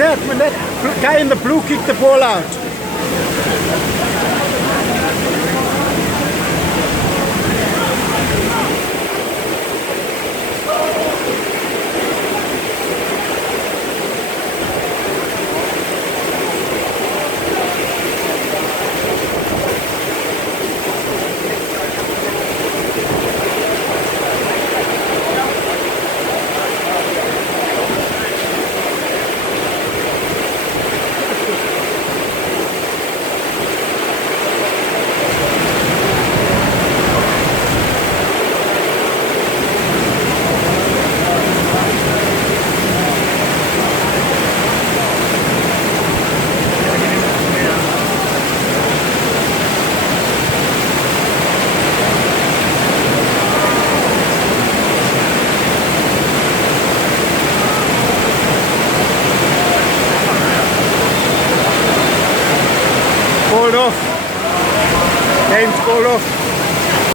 gezegd, maar net, guy in the blue kicked the ball out. Called off. Game's called off.